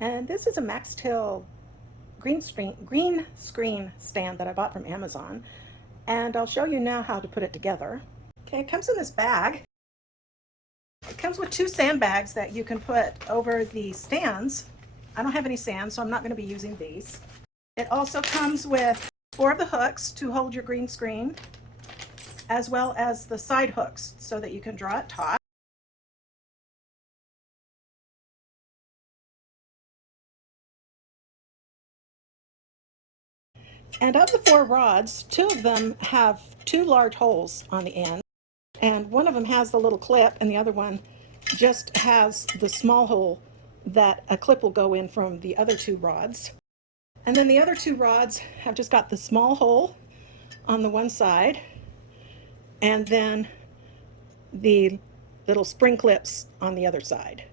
And this is a Maxztill green screen stand that I bought from Amazon. And I'll show you now how to put it together. Okay, it comes in this bag. It comes with 2 sandbags that you can put over the stands. I don't have any sand, so I'm not going to be using these. It also comes with 4 of the hooks to hold your green screen, as well as the side hooks so that you can draw it taut. And of the 4 rods, 2 of them have 2 large holes on the end, and one of them has the little clip, and the other one just has the small hole that a clip will go in from the other 2 rods. And then the other 2 rods have just got the small hole on the one side, and then the little spring clips on the other side.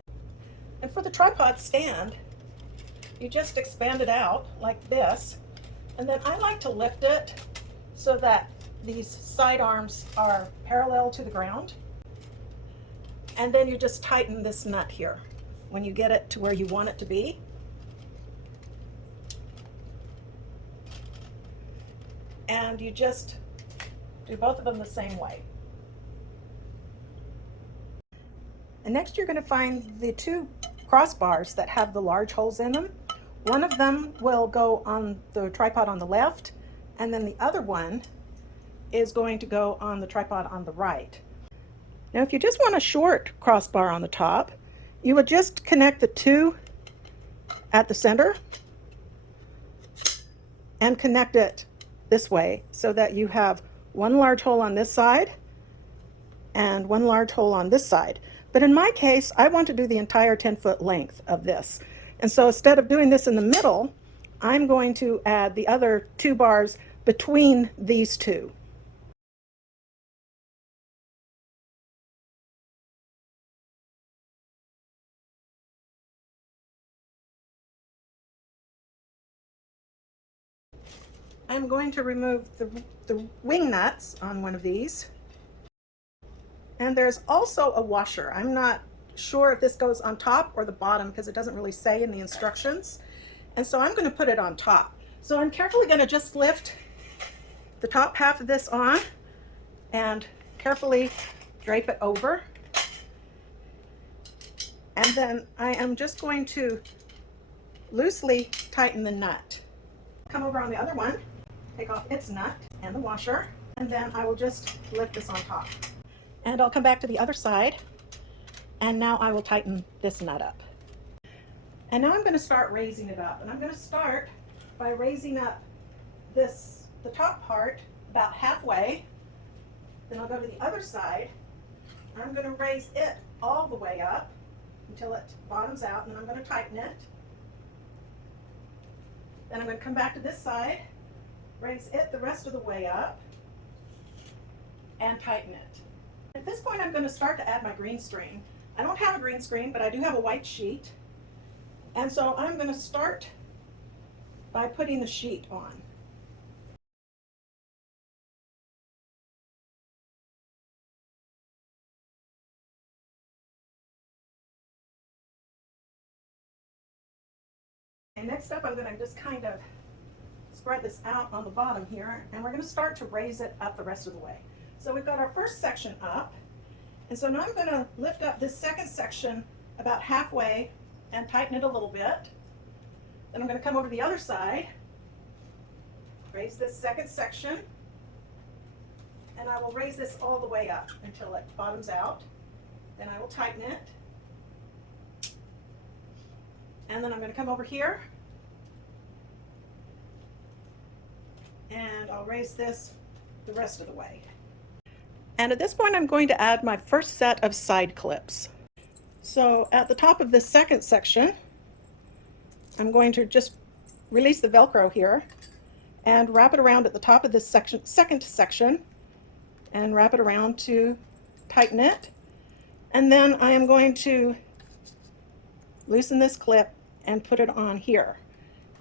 And for the tripod stand, you just expand it out like this. And then I like to lift it so that these side arms are parallel to the ground. And then you just tighten this nut here when you get it to where you want it to be. And you just do both of them the same way. And next you're going to find the 2 crossbars that have the large holes in them. One of them will go on the tripod on the left, and then the other one is going to go on the tripod on the right. Now if you just want a short crossbar on the top, you would just connect the 2 at the center and connect it this way so that you have 1 large hole on this side and 1 large hole on this side. But in my case, I want to do the entire 10-foot length of this. And so instead of doing this in the middle, I'm going to add the other 2 bars between these 2. I'm going to remove the wing nuts on one of these. And there's also a washer. I'm not sure if this goes on top or the bottom because it doesn't really say in the instructions. And so I'm going to put it on top. So I'm carefully going to just lift the top half of this on and carefully drape it over. And then I am just going to loosely tighten the nut. Come over on the other one, take off its nut and the washer, and then I will just lift this on top. And I'll come back to the other side, and now I will tighten this nut up. And now I'm going to start raising it up, and I'm going to start by raising up the top part about halfway. Then I'll go to the other side, and I'm going to raise it all the way up until it bottoms out, and then I'm going to tighten it. Then I'm going to come back to this side, raise it the rest of the way up, and tighten it. At this point, I'm going to start to add my green screen. I don't have a green screen, but I do have a white sheet. And so I'm going to start by putting the sheet on. And next up, I'm going to just kind of spread this out on the bottom here, and we're going to start to raise it up the rest of the way. So we've got our first section up, and so now I'm going to lift up this second section about halfway and tighten it a little bit. Then I'm going to come over to the other side, raise this second section, and I will raise this all the way up until it bottoms out. Then I will tighten it. And then I'm going to come over here, and I'll raise this the rest of the way. And at this point, I'm going to add my first set of side clips. So at the top of this second section, I'm going to just release the Velcro here and wrap it around at the top of this second section, and wrap it around to tighten it. And then I am going to loosen this clip and put it on here.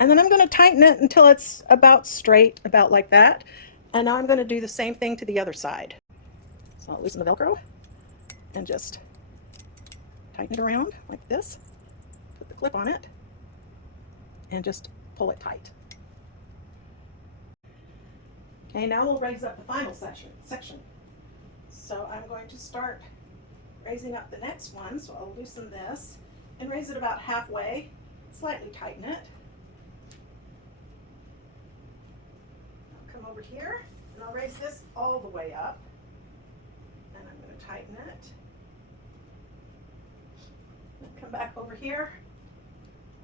And then I'm going to tighten it until it's about straight, about like that. And now I'm going to do the same thing to the other side. So I'll loosen the Velcro and just tighten it around like this. Put the clip on it and just pull it tight. Okay, now we'll raise up the final section. So I'm going to start raising up the next one. So I'll loosen this and raise it about halfway, slightly tighten it. I'll come over here and I'll raise this all the way up, and I'm going to tighten it. Come back over here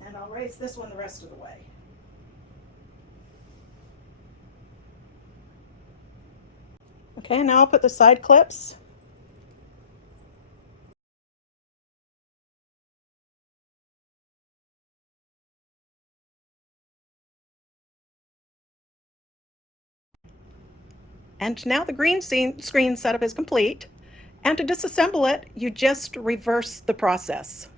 and I'll raise this one the rest of the way. Okay, now I'll put the side clips. And now the green screen setup is complete. And to disassemble it, you just reverse the process.